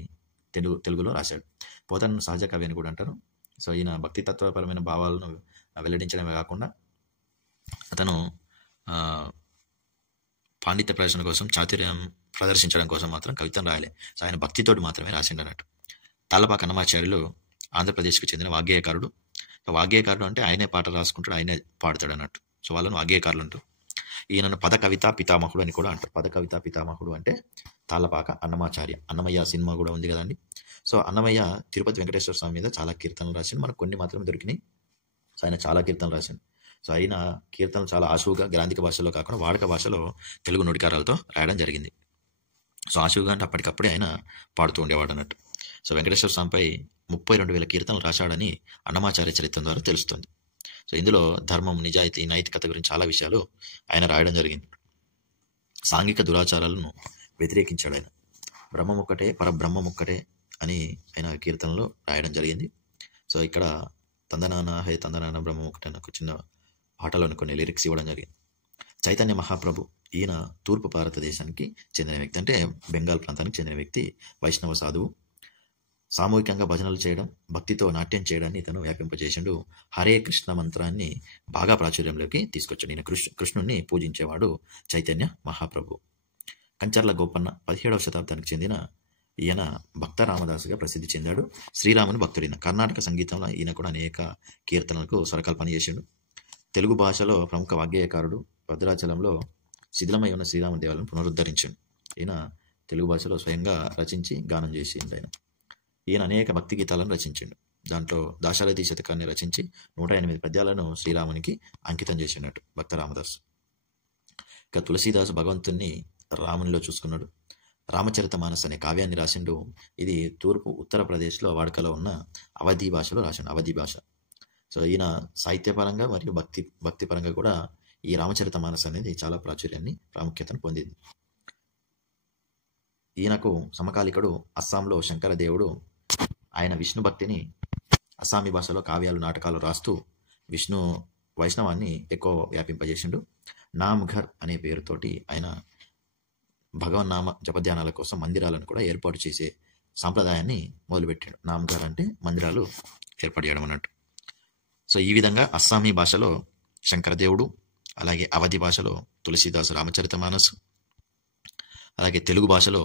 తెలుగులో రాశాడు. పోతనను సహజ కవి అని కూడా అంటారు. సో ఈయన భక్తి తత్వపరమైన భావాలను వెల్లడించడమే కాకుండా అతను పాండిత్య ప్రదర్శన కోసం, చాతుర్యం ప్రదర్శించడం కోసం మాత్రం కవితను రాయలే. సో ఆయన భక్తితోటి మాత్రమే రాసిండు అన్నట్టు. తాళ్ళపాక అన్నమాచార్యులు ఆంధ్రప్రదేశ్కు చెందిన వాగ్గేయకారుడు. సో వాగ్గేయకారుడు అంటే ఆయనే పాట రాసుకుంటాడు, ఆయనే పాడతాడు అన్నట్టు. సో వాళ్ళను వాగ్గేయకారులు అంటారు. ఈయనను పద కవితా పితామహుడు అని కూడా అంటారు. పద కవితా పితామహుడు అంటే తాళ్ళపాక అన్నమాచార్య. అన్నమయ్య సినిమా కూడా ఉంది కదండి. సో అన్నమయ్య తిరుపతి వెంకటేశ్వర స్వామి మీద చాలా కీర్తనలు రాసిండు. మనకు కొన్ని మాత్రమే దొరికినాయి. సో ఆయన చాలా కీర్తనలు రాసిండు. సో ఆయన కీర్తనలు చాలా ఆశువుగా గ్రాంధిక భాషలో కాకుండా వాడక భాషలో తెలుగు నుడికారాలతో రాయడం జరిగింది. సో ఆశువుగా అంటే అప్పటికప్పుడే ఆయన పాడుతూ ఉండేవాడు అన్నట్టు. సో వెంకటేశ్వర స్వామిపై 32,000 కీర్తనలు రాశాడని అన్నమాచార్య చరిత్ర ద్వారా తెలుస్తుంది. సో ఇందులో ధర్మం, నిజాయితీ, నైతికత గురించి చాలా విషయాలు ఆయన రాయడం జరిగింది. సాంఘిక దురాచారాలను వ్యతిరేకించాడు ఆయన. బ్రహ్మం ఒక్కటే, పరబ్రహ్మం ఒక్కటే అని ఆయన కీర్తనలో రాయడం జరిగింది. సో ఇక్కడ తందనాన హే తందనాన బ్రహ్మం ఒకటే నాకు చిన్న పాటలోని కొన్ని లిరిక్స్ ఇవ్వడం జరిగింది. చైతన్య మహాప్రభు ఈయన తూర్పు భారతదేశానికి చెందిన వ్యక్తి, అంటే బెంగాల్ ప్రాంతానికి చెందిన వ్యక్తి, వైష్ణవ సాధువు. సామూహికంగా భజనలు చేయడం, భక్తితో నాట్యం చేయడాన్ని ఇతను వ్యాపింపజేసిండు. హరే కృష్ణ మంత్రాన్ని బాగా ప్రాచుర్యంలోకి తీసుకొచ్చాడు. ఈయన కృష్ణుణ్ణి పూజించేవాడు చైతన్య మహాప్రభు. కంచర్ల గోపన్న 17వ శతాబ్దానికి చెందిన ఈయన భక్త రామదాసుగా ప్రసిద్ధి చెందాడు. శ్రీరాముని భక్తుడైన. కర్ణాటక సంగీతంలో ఈయన కూడా అనేక కీర్తనలకు స్వరకల్పన చేసిండు. తెలుగు భాషలో ప్రముఖ వాగ్గేయకారుడు. భద్రాచలంలో శిథిలమై ఉన్న శ్రీరాముని దేవాలయం పునరుద్ధరించాడు. ఈయన తెలుగు భాషలో స్వయంగా రచించి గానం చేసిండు. ఈయన అనేక భక్తి గీతాలను రచించిండు. దాంట్లో దాశరథి శతకాన్ని రచించి 108 పద్యాలను శ్రీరామునికి అంకితం చేసినట్టు భక్త రామదాస్. ఇక తులసీదాసు భగవంతుణ్ణి రామునిలో చూసుకున్నాడు. రామచరితమానస్ అనే కావ్యాన్ని రాసిండు. ఇది తూర్పు ఉత్తరప్రదేశ్లో వాడుకలో ఉన్న అవధి భాషలో రాసిండు, అవధి భాష. సో ఈయన సాహిత్యపరంగా మరియు భక్తిపరంగా కూడా ఈ రామచరితమానస్ అనేది చాలా ప్రాచుర్యాన్ని, ప్రాముఖ్యతను పొందింది. ఈయనకు సమకాలికుడు అస్సాంలో శంకరదేవుడు. ఆయన విష్ణు భక్తిని అస్సామీ భాషలో కావ్యాలు, నాటకాలు రాస్తూ విష్ణు వైష్ణవాన్ని ఎక్కువ వ్యాపింపజేసిండు. నామ్ఘర్ అనే పేరుతోటి ఆయన భగవన్నామ జపధ్యానాల కోసం మందిరాలను కూడా ఏర్పాటు చేసే సాంప్రదాయాన్ని మొదలుపెట్టాడు. నామ్ఘర్ అంటే మందిరాలు ఏర్పాటు చేయడం అన్నట్టు. సో ఈ విధంగా అస్సామీ భాషలో శంకరదేవుడు, అలాగే అవధి భాషలో తులసీదాసు రామచరితమానస్, అలాగే తెలుగు భాషలో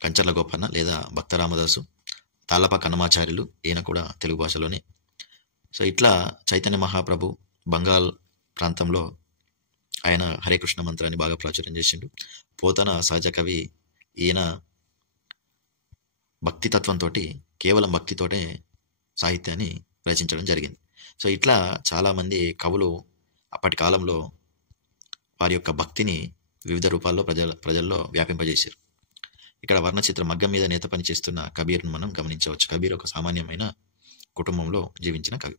కంచర్ల గోపన్న లేదా భక్త రామదాసు, తాళ్ళప కన్నమాచార్యులు, ఈయన కూడా తెలుగు భాషలోనే. సో ఇట్లా చైతన్య మహాప్రభు బంగాల్ ప్రాంతంలో ఆయన హరే కృష్ణ మంత్రాన్ని బాగా ప్రాచుర్యం చేసిండు. పోతన సహజ కవి, ఈయన భక్తితత్వంతో, కేవలం భక్తితోటే సాహిత్యాన్ని రచించడం జరిగింది. సో ఇట్లా చాలామంది కవులు అప్పటి కాలంలో వారి యొక్క భక్తిని వివిధ రూపాల్లో ప్రజల్లో వ్యాపింపజేశారు. ఇక్కడ వర్ణచిత్రం మగ్గం మీద నేత పని చేస్తున్న కబీర్ను మనం గమనించవచ్చు. కబీర్ ఒక సామాన్యమైన కుటుంబంలో జీవించిన కవి.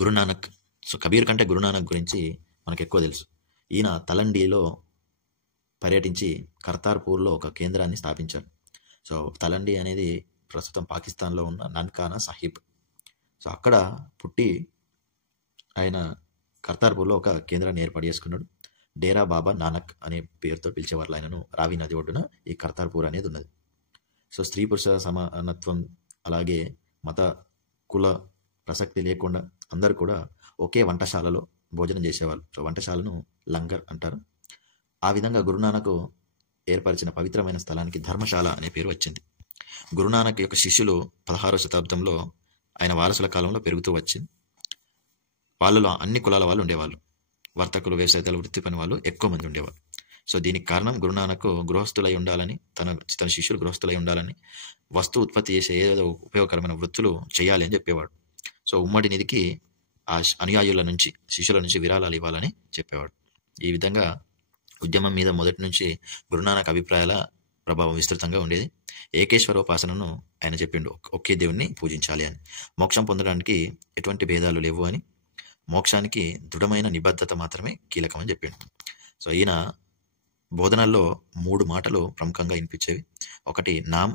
గురునానక్. సో కబీర్ కంటే గురునానక్ గురించి మనకు ఎక్కువ తెలుసు. ఈయన తలండిలో పర్యటించి కర్తార్పూర్లో ఒక కేంద్రాన్ని స్థాపించారు. సో తలండి అనేది ప్రస్తుతం పాకిస్తాన్లో ఉన్న నన్కానా సాహిబ్. సో అక్కడ పుట్టి ఆయన కర్తార్పూర్లో ఒక కేంద్రాన్ని ఏర్పాటు చేసుకున్నాడు. డేరా బాబా నానక్ అనే పేరుతో పిలిచేవాళ్ళు ఆయనను. రావి నది ఒడ్డున ఈ కర్తార్పూర్ అనేది ఉన్నది. సో స్త్రీ పురుష సమానత్వం, అలాగే మత కుల ప్రసక్తి లేకుండా అందరూ కూడా ఒకే వంటశాలలో భోజనం చేసేవాళ్ళు. సో వంటశాలను లంగర్ అంటారు. ఆ విధంగా గురునానక్ ఏర్పరిచిన పవిత్రమైన స్థలానికి ధర్మశాల అనే పేరు వచ్చింది. గురునానక్ యొక్క శిష్యులు 16వ శతాబ్దంలో ఆయన వారసుల కాలంలో పెరుగుతూ వచ్చింది. వాళ్ళలో అన్ని కులాల వాళ్ళు ఉండేవాళ్ళు. వర్తకులు, వ్యవసాయదారులు, వృత్తి పని వాళ్ళు ఎక్కువ మంది ఉండేవాళ్ళు. సో దీనికి కారణం గురునానక్ గృహస్థులై ఉండాలని, తన శిష్యులు గృహస్థులై ఉండాలని, వస్తు ఉత్పత్తి చేసే ఏదో ఉపయోగకరమైన వృత్తులు చేయాలి అని చెప్పేవాడు. సో ఉమ్మడి నిధికి ఆ అనుయాయుల నుంచి, శిష్యుల నుంచి విరాళాలు ఇవ్వాలని చెప్పేవాడు. ఈ విధంగా ఉద్యమం మీద మొదటి నుంచి గురునానక్ అభిప్రాయాల ప్రభావం విస్తృతంగా ఉండేది. ఏకేశ్వరోపాసనను ఆయన చెప్పిండు, ఒకే దేవుణ్ణి పూజించాలి అని. మోక్షం పొందడానికి ఎటువంటి భేదాలు లేవు అని, మోక్షానికి దృఢమైన నిబద్ధత మాత్రమే కీలకం అని చెప్పిండు. సో ఈయన బోధనల్లో 3 మాటలు ప్రముఖంగా వినిపించేవి. ఒకటి నామ్,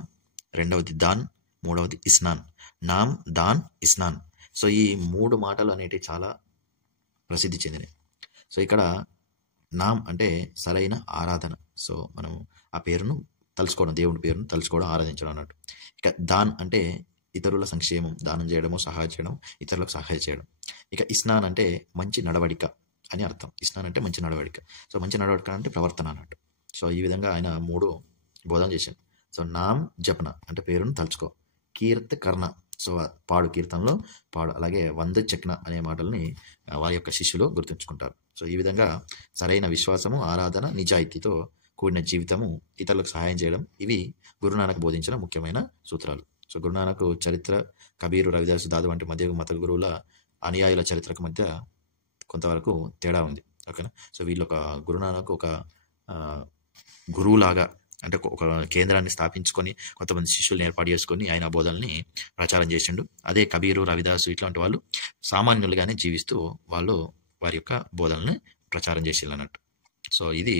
రెండవది దాన్, మూడవది ఇస్నాన్. నామ్, దాన్, ఇస్నాన్. సో ఈ 3 మాటలు అనేటివి చాలా ప్రసిద్ధి చెందినవి. సో ఇక్కడ నామ్ అంటే సరైన ఆరాధన. సో మనం ఆ పేరును తలుచుకోవడం, దేవుడి పేరును తలుచుకోవడం, ఆరాధించడం అన్నట్టు. ఇక దాన్ అంటే ఇతరుల సంక్షేమం, దానం చేయడము, సహాయం చేయడం, ఇతరులకు సహాయం చేయడం. ఇక ఇస్నాన్ అంటే మంచి నడవడిక అని అర్థం. ఇస్నాన్ అంటే మంచి నడవడిక. సో మంచి నడవడిక అంటే ప్రవర్తన అన్నట్టు. సో ఈ విధంగా ఆయన 3 బోధన చేశాడు. సో నామ్ జపన అంటే పేరును తలుచుకో, కీర్త కర్ణ, సో పాడు, కీర్తనలో పాడు, అలాగే వంద చక్న అనే మాటల్ని వారి యొక్క శిష్యులు గుర్తుంచుకుంటారు. సో ఈ విధంగా సరైన విశ్వాసము, ఆరాధన, నిజాయితీతో కూడిన జీవితము, ఇతరులకు సహాయం చేయడం, ఇవి గురునానక్ బోధించిన ముఖ్యమైన సూత్రాలు. సో గురునానక్ చరిత్ర కబీరు, రవిదాసు, దాదు వంటి మధ్య మత గురువుల అనుయాయుల చరిత్రకు మధ్య కొంతవరకు తేడా ఉంది. ఓకేనా. సో వీళ్ళు ఒక గురునానక్ ఒక గురువులాగా, అంటే ఒక కేంద్రాన్ని స్థాపించుకొని కొంతమంది శిష్యుల్ని ఏర్పాటు చేసుకొని ఆయన బోధనల్ని ప్రచారం చేసిండు. అదే కబీరు, రవిదాసు ఇట్లాంటి వాళ్ళు సామాన్యులుగానే జీవిస్తూ వాళ్ళు వారి యొక్క బోధనల్ని ప్రచారం చేసేళ్ళు అన్నట్టు. సో ఇది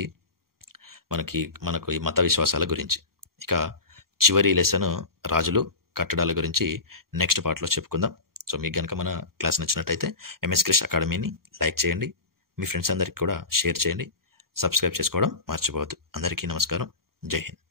మనకు ఈ మత విశ్వాసాల గురించి. ఇక చివరి లెసన్ రాజులు, కట్టడాల గురించి నెక్స్ట్ పార్ట్లో చెప్పుకుందాం. సో మీకు కనుక మన క్లాస్ నచ్చినట్టయితే ఎంఎస్ క్రిష్ అకాడమీని లైక్ చేయండి, మీ ఫ్రెండ్స్ అందరికీ కూడా షేర్ చేయండి, సబ్స్క్రైబ్ చేసుకోవడం మర్చిపోవద్దు. అందరికీ నమస్కారం. జై హింద్.